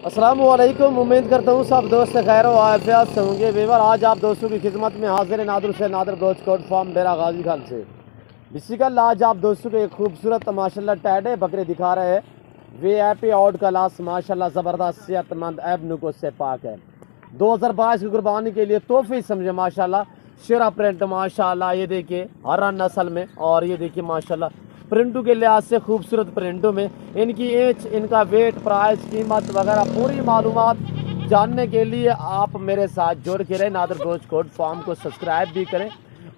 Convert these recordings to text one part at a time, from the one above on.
अस्सलाम वालेकुम। उम्मीद करता हूँ सब दोस्त खैर व आफियत से होंगे। वीवर आज आप दोस्तों की खिदमत में हाजिर नादर से नादर गोश्त कोट फार्म डेरा गाजी खान से बिस्मिल्लाह। आज आप दोस्तों को एक खूबसूरत माशाल्लाह टैडे बकरे दिखा रहे हैं। VIP आउट क्लास माशाल्लाह ज़बरदस्त सेहतमंद ऐब नुको से पाक है। 2022 की कुर्बानी के लिए तोहफे समझे माशाल्लाह। शेरा प्रिंट माशाल्लाह, ये देखिए हरा नस्ल में, और ये देखिए माशाल्लाह प्रिंटों के लिहाज से खूबसूरत प्रिंटों में। इनकी एज, इनका वेट, प्राइस, कीमत वगैरह पूरी मालूमात जानने के लिए आप मेरे साथ जुड़ के रहें। नादर गोश्त कोट फार्म को सब्सक्राइब भी करें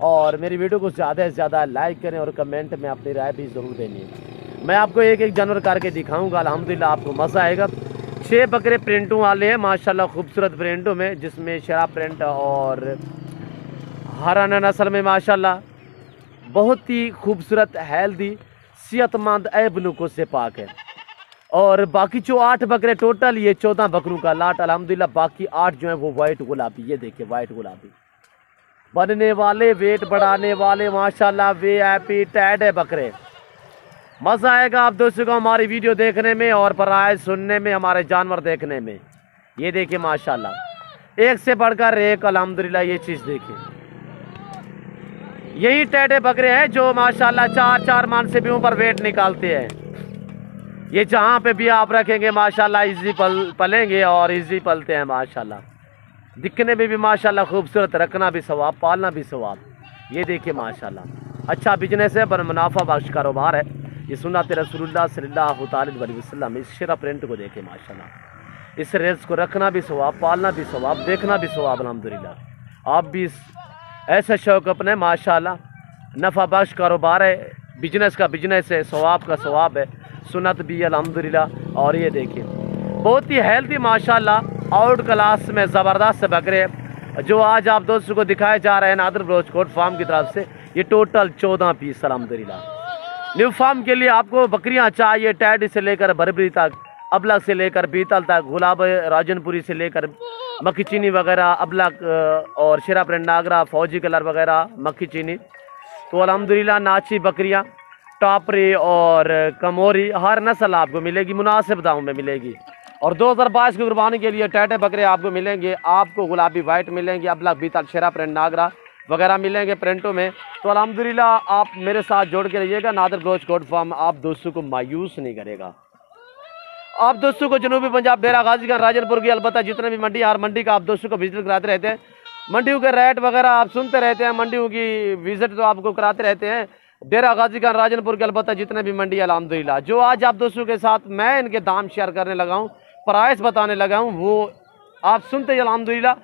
और मेरी वीडियो को ज़्यादा से ज़्यादा लाइक करें और कमेंट में अपनी राय भी ज़रूर देनी है। मैं आपको एक एक जानवर करके दिखाऊंगा, अल्हम्दुलिल्लाह आपको मज़ा आएगा। 6 बकरे प्रिंटों वाले हैं माशाल्लाह, खूबसूरत प्रिंटों में, जिसमें शराब प्रिंट और हराना नस्ल में माशाल्लाह बहुत ही खूबसूरत हेल्दी सेहतमंद ऐब नुको से पाक है। और बाकी जो 8 बकरे टोटल, ये 14 बकरों का लाट अल्हम्दुलिल्लाह। बाकी 8 जो है वो वाइट गुलाबी, ये देखिए वाइट गुलाबी बनने वाले, वेट बढ़ाने वाले माशाल्लाह VIP टैड है बकरे। मज़ा आएगा आप दोस्तों को हमारी वीडियो देखने में और प्राइस सुनने में, हमारे जानवर देखने में। ये देखिए माशाल्लाह एक से बढ़कर एक अल्हम्दुलिल्लाह। ये चीज़ देखिए, यही टैडे बकरे हैं जो माशाल्लाह 4-4 मान से भी ऊपर वेट निकालते हैं। ये जहाँ पे भी आप रखेंगे माशाल्लाह इजी पलेंगे और इजी पलते हैं माशाल्लाह। दिखने में भी माशाल्लाह खूबसूरत, रखना भी सवाब, पालना भी सवाब। ये देखिए माशाल्लाह अच्छा बिजनेस है, पर मुनाफा बख्श कारोबार है। ये सुन्नत रसूलुल्लाह सल्लल्लाहु अलैहि वसल्लम। इस शेरा प्रिंट को देखे माशाल्लाह, इस रेस को रखना भी सवाब, पालना भी सवाब, देखना भी सवाब अल्हम्दुलिल्लाह। आप भी ऐसा शौक अपने माशाल्लाह, नफ़ा बख्श कारोबार है, बिजनेस का बिजनेस है, सवाब का सवाब है, सुन्नत भी अल्हम्दुलिल्लाह। और ये देखिए बहुत ही हेल्दी माशाल्लाह आउट क्लास में ज़बरदस्त बकरे जो आज आप दोस्तों को दिखाए जा रहे हैं नादर गोश्त कोट फार्म की तरफ से। ये टोटल 14 पीस अल्हम्दुलिल्लाह। न्यू फार्म के लिए आपको बकरियां चाहिए, टैडी से लेकर बरबरी तक, अबलग से लेकर बीतल तक, गुलाब राजनपुरी से लेकर मक्खी चीनी वगैरह, अबलग और शेरा प्रिंट नागरा, फौजी कलर वगैरह, मक्खी चीनी। तो अल्हम्दुलिल्लाह नाची बकरियां, टापरी और कमोरी हर नस्ल आपको मिलेगी, मुनासिब दामों में मिलेगी। और 2022 की कुर्बानी के लिए टैटे बकरे आपको मिलेंगे। आपको गुलाबी वाइट मिलेंगे, अबलग बीतल शेरा प्रिंट नागरा वगैरह मिलेंगे प्रिंटों में। तो अल्हम्दुलिल्लाह आप मेरे साथ जोड़ के रहिएगा। नादर गोश्त कोट फार्म आप दोस्तों को मायूस नहीं करेगा। आप दोस्तों को जनूबी पंजाब डेरा गाजी खान राजनपुर की अलबत्ता जितने भी मंडी, हर मंडी का आप दोस्तों को विजिट कराते रहते हैं। मंडियों के रेट वगैरह आप सुनते रहते हैं, मंडियों की विजिट तो आपको कराते रहते हैं। डेरा गाजी खान राजनपुर के अलबत्ता जितने भी मंडी अल्हम्दुलिल्लाह, जो आज आप दोस्तों के साथ मैं इनके दाम शेयर करने लगा हूँ, प्राइस बताने लगा हूँ, वो आप सुनते ही अल्हम्दुलिल्लाह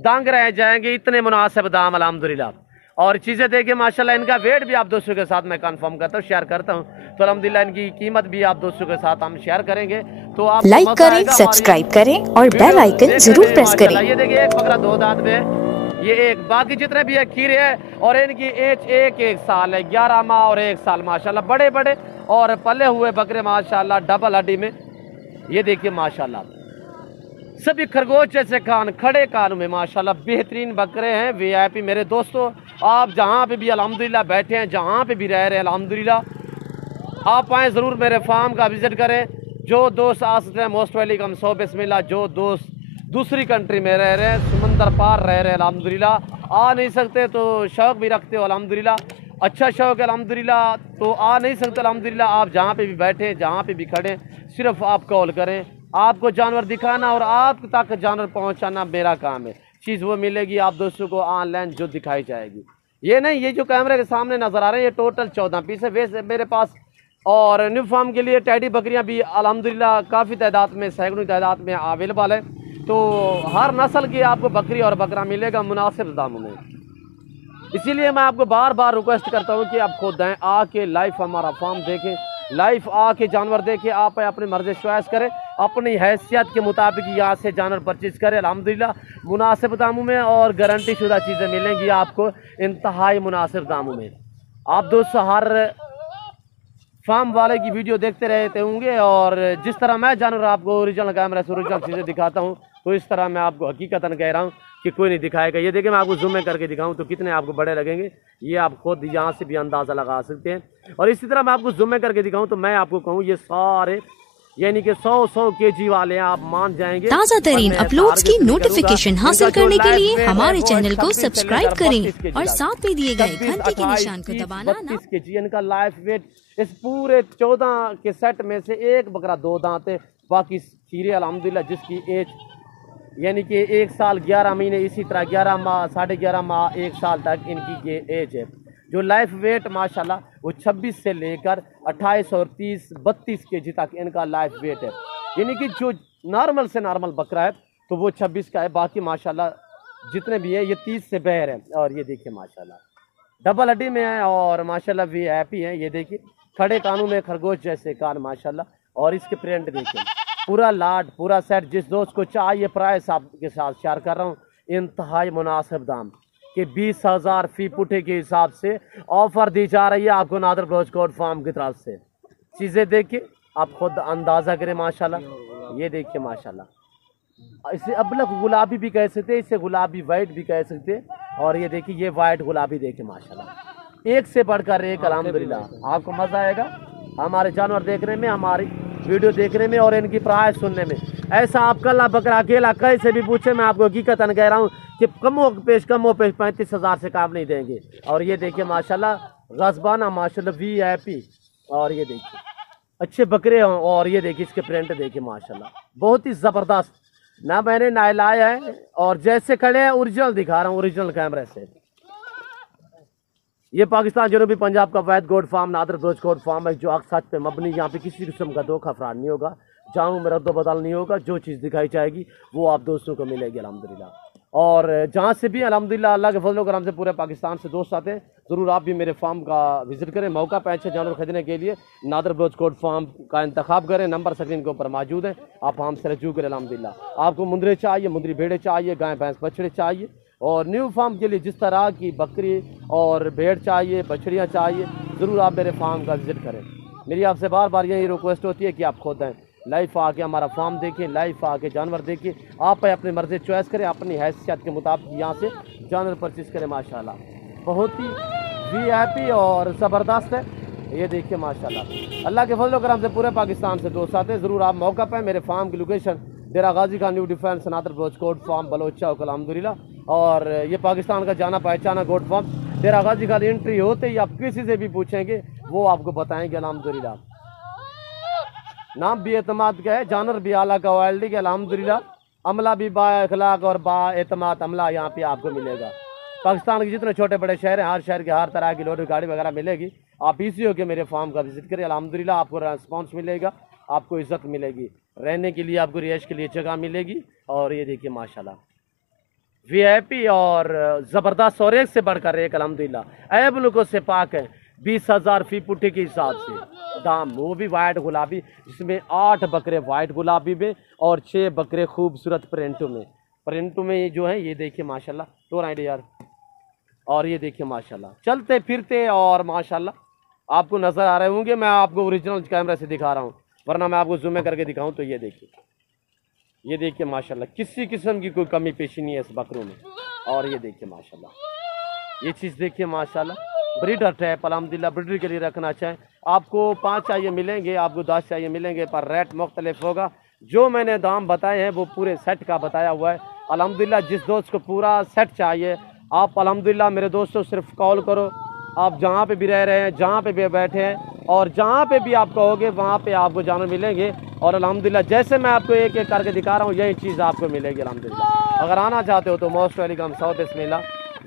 दंग रह जाएंगे। इतने मुनासिब दाम अल्हम्दुलिल्लाह। और चीज़ें देखिए माशाल्लाह, इनका वेट भी आप दोस्तों के साथ मैं कंफर्म करता हूँ, शेयर करता हूँ। तो अल्हम्दुलिल्लाह इनकी कीमत भी आप दोस्तों के साथ हम शेयर करेंगे। तो आप लाइक करें, सब्सक्राइब करें और बेल आइकन जरूर प्रेस करें। ये देखिए एक बकरा 2 दांत में, ये एक, बाकी जितने भी है खीरे है। और इनकी एज एक साल है, 11 माह और 1 साल माशाल्लाह। बड़े बड़े और पले हुए बकरे माशाल्लाह, डबल हड्डी में। ये देखिए माशाल्लाह सभी खरगोश जैसे कान, खड़े कान में माशाल्लाह बेहतरीन बकरे हैं। VIP मेरे दोस्तों, आप जहाँ पे भी अल्हम्दुलिल्लाह बैठे हैं, जहाँ पे भी रह रहे हैं अल्हम्दुलिल्लाह, आप आएँ ज़रूर, मेरे फार्म का विज़िट करें। जो दोस्त आ सकते हैं मोस्ट वेलकम, 100 बिस्मिल्लाह। जो दोस्त दूसरी कंट्री में रह रहे हैं, समंदर पार रह रहे हैं अल्हम्दुलिल्लाह, आ नहीं सकते तो शौक़ भी रखते हो अल्हम्दुलिल्लाह, अच्छा शौक़ है अल्हम्दुलिल्लाह, तो आ नहीं सकते अल्हम्दुलिल्लाह। आप जहाँ पे भी बैठे, जहाँ पे भी खड़े, सिर्फ आप कॉल करें। आपको जानवर दिखाना और आप तक जानवर पहुँचाना मेरा काम है। चीज़ वो मिलेगी आप दोस्तों को ऑनलाइन जो दिखाई जाएगी। ये नहीं, ये जो कैमरे के सामने नज़र आ रहे हैं, ये टोटल 14 पीस है वैसे मेरे पास। और न्यू फार्म के लिए टैडी बकरियां भी अल्हम्दुलिल्लाह काफ़ी तादाद में, सैकड़ों तादाद में अवेलेबल है। तो हर नस्ल की आपको बकरी और बकरा मिलेगा मुनासिब दामों में। इसीलिए मैं आपको बार बार रिक्वेस्ट करता हूं कि आप खुद आएँ, आके लाइव हमारा फार्म देखें, लाइव आके जानवर देखें। आप अपनी मर्ज़ी चॉइस करें, अपनी हैसियत के मुताबिक यहाँ से जानवर परचेज़ करें अल्हम्दुलिल्लाह मुनासिब दामों में। और गारंटी शुदा चीज़ें मिलेंगी आपको इंतहाई मुनासिब दामों में। आप दोस्तों हर फार्म वाले की वीडियो देखते रहते होंगे, और जिस तरह मैं जानवर आपको ओरिजिनल कैमरा से ओरिजिनल चीज़ें दिखाता हूँ, तो इस तरह मैं आपको हकीकतन कह रहा हूँ कि कोई नहीं दिखाएगा। ये देखिए मैं आपको जूम में करके दिखाऊँ तो कितने आपको बड़े लगेंगे, ये आप खुद यहाँ से भी अंदाज़ा लगा सकते हैं। और इसी तरह मैं आपको जूम में करके दिखाऊँ तो मैं आपको कहूँ ये सारे यानी कि 100 kg वाले आप मान जाएंगे। ताज़ा तरीन अपलोड्स की नोटिफिकेशन हासिल करने के लिए हमारे चैनल को सब्सक्राइब करें और साथ में दिए गए घंटे के निशान को दबाना ना। 32 kg इनका लाइफ वेट। इस पूरे 14 के सेट में से एक बकरा 2 दांत है, बाकी खीरे अल्हम्दुलिल्लाह जिसकी एज यानी कि 1 साल 11 महीने, इसी तरह 11 माह 11.5 माह 1 साल तक इनकी ये एज है। जो लाइफ वेट माशाल्लाह वो 26 से लेकर 28 और 30-32 kg तक इनका लाइफ वेट है। यानी कि जो नॉर्मल से नॉर्मल बकरा है तो वो 26 का है, बाकी माशाल्लाह जितने भी है ये 30 से बहर है। और ये देखिए माशाल्लाह डबल हड्डी में है और माशाल्लाह VIP है। ये देखिए खड़े कानों में खरगोश जैसे कान माशाल्लाह, और इसके प्रिंट देखिए पूरा लाट पूरा सेट। जिस दोस्त को चाहिए प्राइस आपके साथ शेयर कर रहा हूँ, इंतहाई मुनासिब दाम कि 20,000 फी पुठे के हिसाब से ऑफर दी जा रही है आपको नादर बलोच कोट फार्म की तरफ से। चीज़ें देखिए आप खुद अंदाज़ा करें माशाल्लाह। ये देखिए माशाल्लाह, इसे अबलग गुलाबी भी कह सकते, इसे गुलाबी वाइट भी कह सकते। और ये देखिए ये वाइट गुलाबी देखिए माशाल्लाह, एक से बढ़कर एक अल्हम्दुलिल्लाह। आपको मज़ा आएगा हमारे जानवर देखने में, हमारी वीडियो देखने में और इनकी प्राइस सुनने में। ऐसा आप कल बकरा अकेला कैसे भी पूछे, मैं आपको हकीकतन कह रहा हूँ कि कम हो पेश 35,000 से काम नहीं देंगे। और ये देखिए माशाल्लाह गज़बाना माशाल्लाह VIP। और ये देखिए अच्छे बकरे हों। और ये देखिए इसके प्रिंट देखिए माशाल्लाह बहुत ही ज़बरदस्त, ना मैंने ना लाया है और जैसे खड़े हैं ओरिजिनल दिखा रहा हूँ, ओरिजिनल कैमरे से। ये पाकिस्तान जनूबी पंजाब का वैद goat farm Nadir Baloch goat farm है, जो अक्सर पे मबनी। यहाँ पे किसी किस्म का धोखा फ्रॉड नहीं होगा, जानों में रद्द बदल नहीं होगा। जो चीज़ दिखाई जाएगी वो आप दोस्तों को मिलेगी अल्हम्दुलिल्लाह। और जहाँ से भी अल्हम्दुलिल्लाह अल्लाह के फजल करम से पूरे पाकिस्तान से दोस्त आते हैं, ज़रूर आप भी मेरे फार्म का विज़िट करें। मौका पे अच्छे जानवर खरीदने के लिए नादर बलोच कोट फार्म का इंतखाब करें। नंबर स्क्रीन के ऊपर मौजूद है, आप हमसे रजू करें अल्हम्दुलिल्लाह। आपको मुंदरे चाहिए, मुंदरी भेड़े चाहिए, गाय भैंस बछड़े चाहिए, और न्यू फार्म के लिए जिस तरह की बकरी और भेड़ चाहिए, बछड़ियाँ चाहिए, ज़रूर आप मेरे फार्म का विज़िट करें। मेरी आपसे बार बार यही रिक्वेस्ट होती है कि आप खुद हैं लाइव आके हमारा फार्म देखें, लाइव आके जानवर देखें। आप अपनी मर्ज़ी चॉइस करें, अपनी हैसियत के मुताबिक यहाँ से जानवर परचेज़ करें। माशाल्लाह बहुत ही VIP और ज़बरदस्त है। ये देखिए माशाल्लाह अल्लाह के फजल करम से पूरे पाकिस्तान से दोस्त आते हैं। ज़रूर आप मौका पाएँ। मेरे फार्म की location Dera Ghazi Khan new defence Nadir Baloch goat farm बलोचा अल्हम्दुलिल्लाह। और ये पाकिस्तान का जाना पहचाना goat farm Dera Ghazi Khan. Entry होते ही आप किसी से भी पूछेंगे वो आपको बताएंगे अल्हम्दुलिल्लाह। नाम भी एतमाद का है, जानवर भी आला का क्वालिटी के अल्हम्दुलिल्लाह। अमला भी बा अखलाक और बा एतमाद अमला यहाँ पे आपको मिलेगा। पाकिस्तान के जितने छोटे बड़े शहर हैं, हर शहर के हर तरह की लोड गाड़ी वगैरह मिलेगी। आप इसी होकर मेरे फार्म का विजिट करें अल्हम्दुलिल्लाह। आपको रेस्पॉन्स मिलेगा, आपको इज्जत मिलेगी, रहने के लिए आपको रिहाइश के लिए जगह मिलेगी। और ये देखिए माशाल्लाह VIP और ज़बरदस्त और एक से बढ़कर एक अल्हम्दुलिल्लाह। ऐब लोगों से पाक है 20,000 फी पुट्ठे के हिसाब से दाम, वो भी वाइट गुलाबी, जिसमें 8 बकरे वाइट गुलाबी में और 6 बकरे खूबसूरत प्रिंटों में। प्रिंटों में जो है ये देखिए माशाल्लाह तो राइट यार। और ये देखिए माशाल्लाह चलते फिरते और माशाल्लाह आपको नज़र आ रहे होंगे। मैं आपको ओरिजिनल कैमरा से दिखा रहा हूँ, वरना मैं आपको जूम करके दिखाऊँ तो ये देखिए माशाल्लाह किसी किस्म की कोई कमी पेशी नहीं है इस बकरों में। और ये देखिए माशाल्लाह ये चीज़ देखिए माशाल्लाह ब्रीडर टैप अल्हम्दुलिल्लाह। ब्रीडर के लिए रखना चाहें आपको 5 चाहिए मिलेंगे, आपको 10 चाहिए मिलेंगे, पर रेट मुख्तलिफ होगा। जो मैंने दाम बताए हैं वो पूरे सेट का बताया हुआ है अल्हम्दुलिल्लाह। जिस दोस्त को पूरा सेट चाहिए आप अल्हम्दुलिल्लाह मेरे दोस्तों सिर्फ कॉल करो। आप जहाँ पे भी रह रहे हैं, जहाँ पे भी बैठे हैं और जहाँ पे भी आप कहोगे वहाँ पे आपको जानवर मिलेंगे। और अल्हम्दुलिल्लाह जैसे मैं आपको एक एक करके दिखा रहा हूँ यही चीज़ आपको मिलेगी अल्हम्दुलिल्लाह। अगर आना चाहते हो तो मोस्ट वेलकम, सौ बिस्मिल्लाह,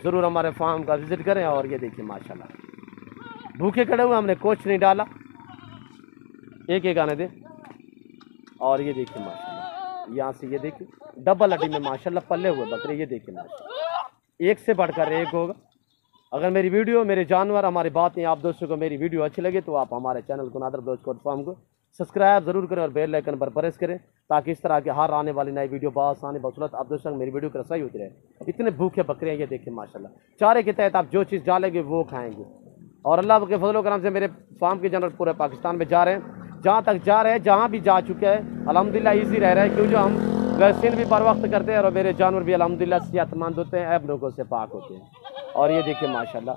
ज़रूर हमारे फार्म का विज़िट करें। और ये देखिए माशाल्लाह भूखे खड़े हुए, हमने कोच नहीं डाला, एक एक आने दे। और ये देखिए माशाल्लाह यहाँ से ये देखिए डबल हड्डी में माशाल्लाह पल्ले हुए बकरे। ये देखिए माशाल्लाह एक से बढ़कर एक होगा। अगर मेरी वीडियो, मेरे जानवर, हमारी बातें आप दोस्तों को मेरी वीडियो अच्छी लगे तो आप हमारे चैनल को नादर बलोच कोट फार्म को सब्सक्राइब ज़रूर करें और बेल आइकन पर प्रेस करें, ताकि इस तरह के हर आने वाली नई वीडियो बआसानी बसुलत आप दोस्तों मेरी वीडियो की रसाई होती रहे। इतने भूखे बकरे हैं ये देखिए माशाल्लाह। चारे के तहत आप जो चीज़ डालेंगे वो खाएंगे। और अल्लाह के फजल करम से मेरे फार्म के जानवर पूरे पाकिस्तान में जा रहे हैं, जहाँ तक जा रहे हैं, जहाँ भी जा चुके हैं अल्हम्दुलिल्लाह ईजी रह रहा है, क्योंकि हम वैक्सीन भी बर वक्त करते हैं और मेरे जानवर भी अल्हम्दुलिल्लाह सेहतमंद होते हैं, ऐब रोगों से पाक होते हैं। और ये देखिए माशाल्लाह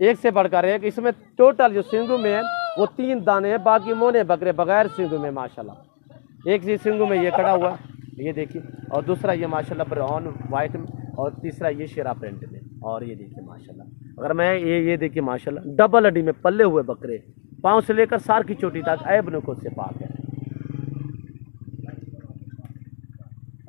एक से बढ़कर एक, इसमें टोटल जो सिंगू में है वो 3 दाने हैं, बाकी मोने बकरे बगैर सिंगू में माशाल्लाह। एक जी सिंगू में ये खड़ा हुआ, ये देखिए, और दूसरा ये माशाल्लाह ब्राउन वाइट में, और तीसरा ये शेरा प्रिंट में। और ये देखिए माशाल्लाह, अगर मैं ये देखिए माशाल्लाह डबल हड्डी में पल्ले हुए बकरे, पाँव से लेकर सार की चोटी तक ऐब नुकुस से पाक है।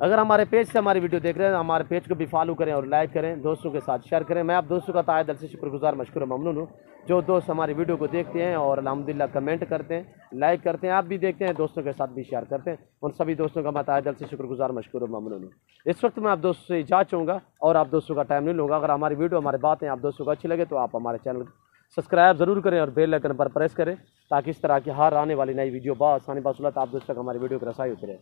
अगर हमारे पेज से हमारी वीडियो देख रहे हैं, हमारे पेज को भी फॉलो करें और लाइक करें, दोस्तों के साथ शेयर करें। मैं आप दोस्तों का तहे दिल से शुक्रगुजार मशकूर ममनून हूँ जो दोस्त हमारी वीडियो को देखते हैं और अल्हम्दुलिल्लाह कमेंट करते हैं, लाइक करते हैं, आप भी देखते हैं, दोस्तों के साथ भी शेयर करते हैं। उन सभी दोस्तों का मैं तहे दिल से शुक्रगुजार मशकूर ममनून हूँ। इस वक्त मैं आप दोस्तों से इजाज़त चाहूँगा और आप दोस्तों का टाइम नहीं लूँगा। अगर हमारी वीडियो हमारी बातें आप दोस्तों को अच्छी लगे तो आप हमारे चैनल सब्सक्राइब ज़रूर करें और बेल आइकन पर प्रेस करें, ताकि इस तरह की हर आने वाली नई वीडियो बासानी बासुलत आप दोस्तों तक हमारी वीडियो की रसाई होती रहे।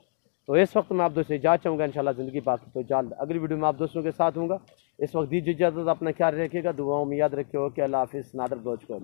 तो इस वक्त मैं आप दोस्तों से इजाज़त चाहूँगा, इंशाल्लाह ज़िंदगी बाकी तो जल्द अगली वीडियो में आप दोस्तों के साथ हूँगा। इस वक्त दीजिए इजाज़त, अपना ख्याल रखिएगा, दुआओं में याद रखिए। ओके, अल्लाह हाफिज़। नादर बलोच को